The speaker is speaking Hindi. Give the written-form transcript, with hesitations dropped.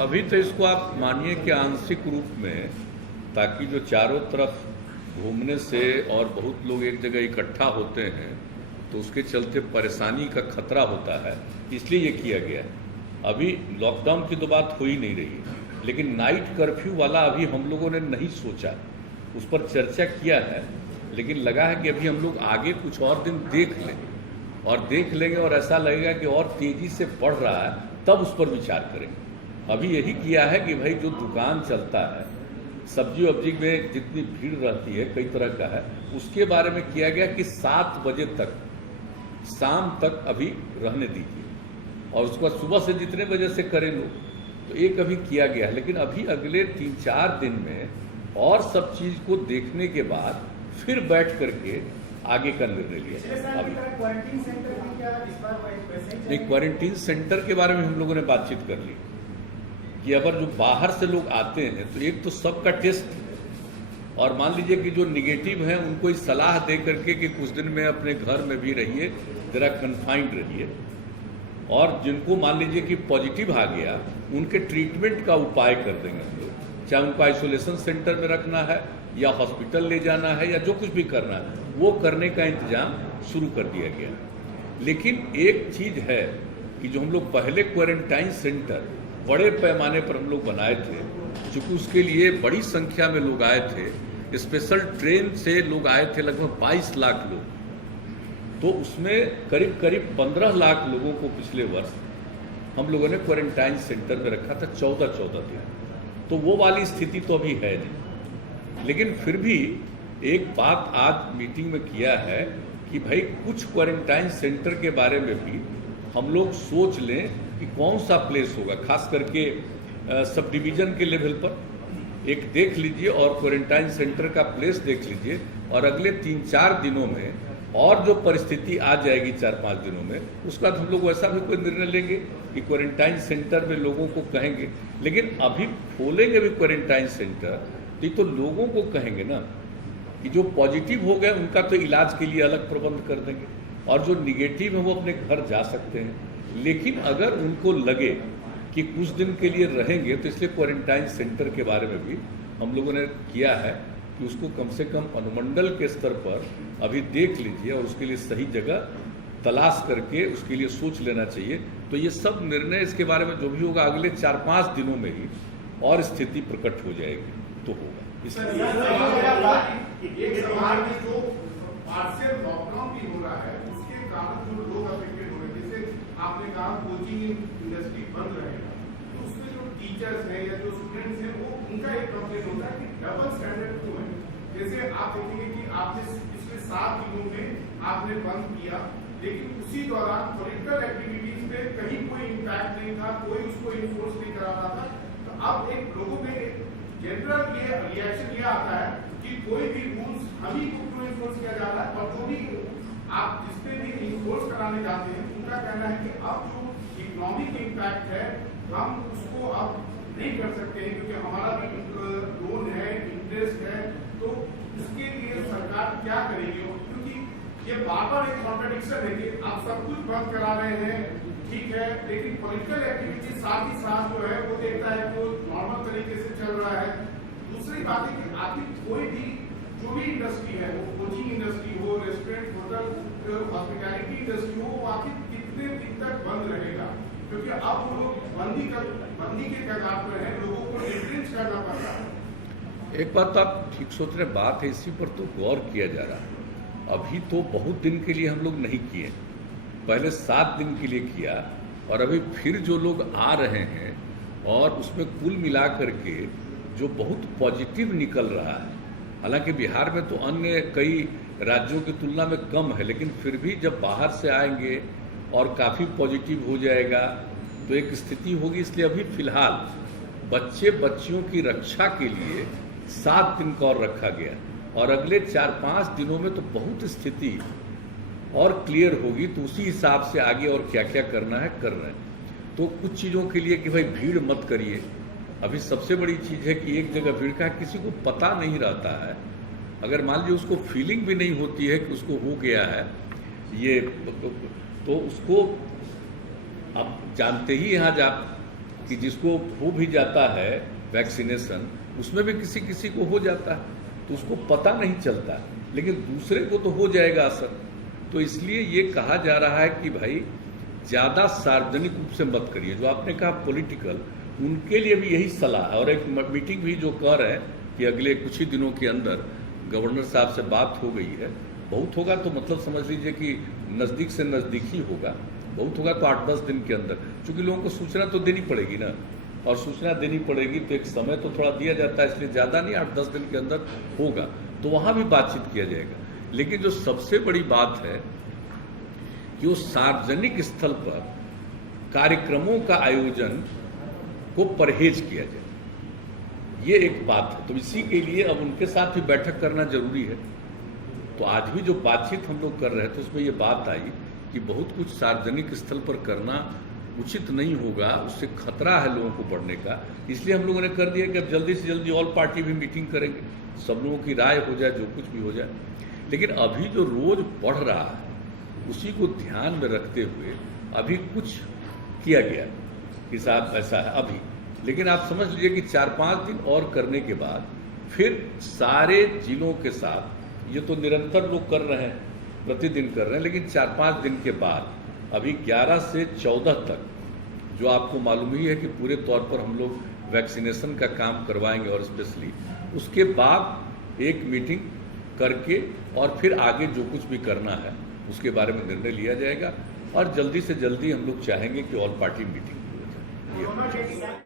अभी तो इसको आप मानिए कि आंशिक रूप में, ताकि जो चारों तरफ घूमने से और बहुत लोग एक जगह इकट्ठा होते हैं तो उसके चलते परेशानी का खतरा होता है, इसलिए ये किया गया है। अभी लॉकडाउन की तो बात हो ही नहीं रही है, लेकिन नाइट कर्फ्यू वाला अभी हम लोगों ने नहीं सोचा, उस पर चर्चा किया है, लेकिन लगा है कि अभी हम लोग आगे कुछ और दिन देख लें और देख लेंगे और ऐसा लगेगा कि और तेज़ी से बढ़ रहा है तब उस पर विचार करेंगे। अभी यही किया है कि भाई जो दुकान चलता है, सब्जी वब्जी में जितनी भीड़ रहती है कई तरह का है, उसके बारे में किया गया कि 7 बजे तक, शाम तक अभी रहने दीजिए और उसके बाद सुबह से जितने बजे से करें लोग, तो एक अभी किया गया है। लेकिन अभी अगले 3-4 दिन में और सब चीज़ को देखने के बाद फिर बैठ करके आगे का निर्णय लिया। अभी नहीं, क्वारंटीन सेंटर के बारे में हम लोगों ने बातचीत कर ली कि अगर जो बाहर से लोग आते हैं तो एक तो सबका टेस्ट, और मान लीजिए कि जो निगेटिव हैं उनको ही सलाह दे करके कि कुछ दिन में अपने घर में भी रहिए, जरा कन्फाइंड रहिए, और जिनको मान लीजिए कि पॉजिटिव आ गया उनके ट्रीटमेंट का उपाय कर देंगे हम लोग, चाहे उनको आइसोलेशन सेंटर में रखना है या हॉस्पिटल ले जाना है या जो कुछ भी करना है वो करने का इंतजाम शुरू कर दिया गया। लेकिन एक चीज़ है कि जो हम लोग पहले क्वारंटाइन सेंटर बड़े पैमाने पर हम लोग बनाए थे, चूँकि उसके लिए बड़ी संख्या में लोग आए थे, स्पेशल ट्रेन से लोग आए थे, लगभग 22 लाख लोग, तो उसमें करीब करीब 15 लाख लोगों को पिछले वर्ष हम लोगों ने क्वारंटाइन सेंटर में रखा था 14-14 दिन। तो वो वाली स्थिति तो अभी है नहीं, लेकिन फिर भी एक बात आज मीटिंग में किया है कि भाई कुछ क्वारंटाइन सेंटर के बारे में भी हम लोग सोच लें कि कौन सा प्लेस होगा, खास करके सब डिवीज़न के लेवल पर एक देख लीजिए और क्वारंटाइन सेंटर का प्लेस देख लीजिए, और अगले 3-4 दिनों में और जो परिस्थिति आ जाएगी 4-5 दिनों में, उसके बाद हम लोग वैसा भी कोई निर्णय लेंगे कि क्वारंटाइन सेंटर में लोगों को कहेंगे। लेकिन अभी खोलेंगे भी क्वारंटाइन सेंटर तो लोगों को कहेंगे ना कि जो पॉजिटिव हो गए उनका तो इलाज के लिए अलग प्रबंध कर देंगे, और जो निगेटिव है वो अपने घर जा सकते हैं। लेकिन अगर उनको लगे कि कुछ दिन के लिए रहेंगे, तो इसलिए क्वारंटाइन सेंटर के बारे में भी हम लोगों ने किया है कि उसको कम से कम अनुमंडल के स्तर पर अभी देख लीजिए और उसके लिए सही जगह तलाश करके उसके लिए सोच लेना चाहिए। तो ये सब निर्णय इसके बारे में जो भी होगा अगले 4-5 दिनों में ही और स्थिति प्रकट हो जाएगी तो होगा। आपने कहा कोचिंग इंडस्ट्री बंद रहेगा, तो उसमें जो टीचर्स हैं या जो स्टूडेंट्स हैं वो उनका एक कंप्लेंट होता है कि डबल स्टैंडर्ड क्यों है। जैसे आप देखेंगे कि आपने पिछले 7 दिनों में आपने बंद किया, लेकिन उसी दौरान पॉलिटिकल एक्टिविटीज में कहीं कोई इम्पैक्ट नहीं था, कोई उसको इन्फोर्स नहीं करा रहा था। तो अब एक लोगों में जनरल ये रिएक्शन ये आता है कि कोई भी रूल्स हम ही को क्यों इन्फोर्स किया जा रहा है, और जो भी आप जिसपे भी इन्फोर्स कराने जाते हैं उनका कहना है कि अब जो इकोनॉमिक इम्पैक्ट है हम उसको अब नहीं कर सकते हैं, क्योंकि हमारा भी लोन है, इंटरेस्ट है, तो उसके लिए सरकार क्या करेगी। क्योंकि ये बार-बार एक कॉन्ट्रडिक्शन है कि आप सब कुछ बंद करा रहे हैं, ठीक है, लेकिन पॉलिटिकल एक्टिविटी साथ ही साथ जो है वो देखता है वो नॉर्मल तरीके से चल रहा है। दूसरी बात है कि आखिर कोई भी जो भी इंडस्ट्री है, वो कोचिंग इंडस्ट्री हो, रेस्टोरेंट, होटल, हॉस्पिटैलिटी इंडस्ट्री हो, वो आखिर कितने दिन तक बंद रहेगा, क्योंकि अब वो लोग बंदी के कगार पर है, लोगों को रिट्रेंच करना पड़ रहा है। एक बात आप ठीक सोच रहे, बात है इसी पर तो गौर किया जा रहा है। अभी तो बहुत दिन के लिए हम लोग नहीं किए, पहले 7 दिन के लिए किया, और अभी फिर जो लोग आ रहे हैं और उसमें कुल मिला करके जो बहुत पॉजिटिव निकल रहा है, हालांकि बिहार में तो अन्य कई राज्यों की तुलना में कम है, लेकिन फिर भी जब बाहर से आएंगे और काफ़ी पॉजिटिव हो जाएगा तो एक स्थिति होगी। इसलिए अभी फिलहाल बच्चियों की रक्षा के लिए 7 दिन का और रखा गया, और अगले 4-5 दिनों में तो बहुत स्थिति और क्लियर होगी, तो उसी हिसाब से आगे और क्या क्या करना है कर रहे हैं। तो कुछ चीज़ों के लिए कि भाई भीड़ मत करिए। अभी सबसे बड़ी चीज़ है कि एक जगह भीड़ का किसी को पता नहीं रहता है, अगर मान लीजिए उसको फीलिंग भी नहीं होती है कि उसको हो गया है ये, तो उसको आप जानते ही यहाँ कि जिसको हो भी जाता है वैक्सीनेशन, उसमें भी किसी किसी को हो जाता है तो उसको पता नहीं चलता, लेकिन दूसरे को तो हो जाएगा असर। तो इसलिए ये कहा जा रहा है कि भाई ज़्यादा सार्वजनिक रूप से मत करिए। जो आपने कहा पॉलिटिकल, उनके लिए भी यही सलाह है। और एक मीटिंग भी जो कह रहे हैं कि अगले कुछ ही दिनों के अंदर गवर्नर साहब से बात हो गई है। बहुत होगा तो मतलब समझ लीजिए कि नज़दीक से नज़दीक ही होगा, बहुत होगा तो 8-10 दिन के अंदर, क्योंकि लोगों को सूचना तो देनी पड़ेगी ना, और सूचना देनी पड़ेगी तो एक समय तो थोड़ा दिया जाता है, इसलिए ज़्यादा नहीं 8-10 दिन के अंदर होगा, तो वहाँ भी बातचीत किया जाएगा। लेकिन जो सबसे बड़ी बात है कि वो सार्वजनिक स्थल पर कार्यक्रमों का आयोजन को परहेज किया जाए, ये एक बात है। तो इसी के लिए अब उनके साथ भी बैठक करना जरूरी है। तो आज भी जो बातचीत हम लोग कर रहे थे उसमें ये बात आई कि बहुत कुछ सार्वजनिक स्थल पर करना उचित नहीं होगा, उससे खतरा है लोगों को बढ़ने का। इसलिए हम लोगों ने कर दिया कि अब जल्दी से जल्दी ऑल पार्टी भी मीटिंग करेंगे, सब लोगों की राय हो जाए, जो कुछ भी हो जाए। लेकिन अभी जो रोज बढ़ रहा है उसी को ध्यान में रखते हुए अभी कुछ किया गया कि साहब ऐसा है अभी। लेकिन आप समझ लीजिए कि 4-5 दिन और करने के बाद फिर सारे जिलों के साथ, ये तो निरंतर लोग कर रहे हैं, प्रतिदिन कर रहे हैं, लेकिन 4-5 दिन के बाद अभी 11 से 14 तक जो आपको मालूम ही है कि पूरे तौर पर हम लोग वैक्सीनेशन का काम करवाएंगे, और स्पेशली उसके बाद एक मीटिंग करके और फिर आगे जो कुछ भी करना है उसके बारे में निर्णय लिया जाएगा। और जल्दी से जल्दी हम लोग चाहेंगे कि ऑल पार्टी मीटिंग हो जाए।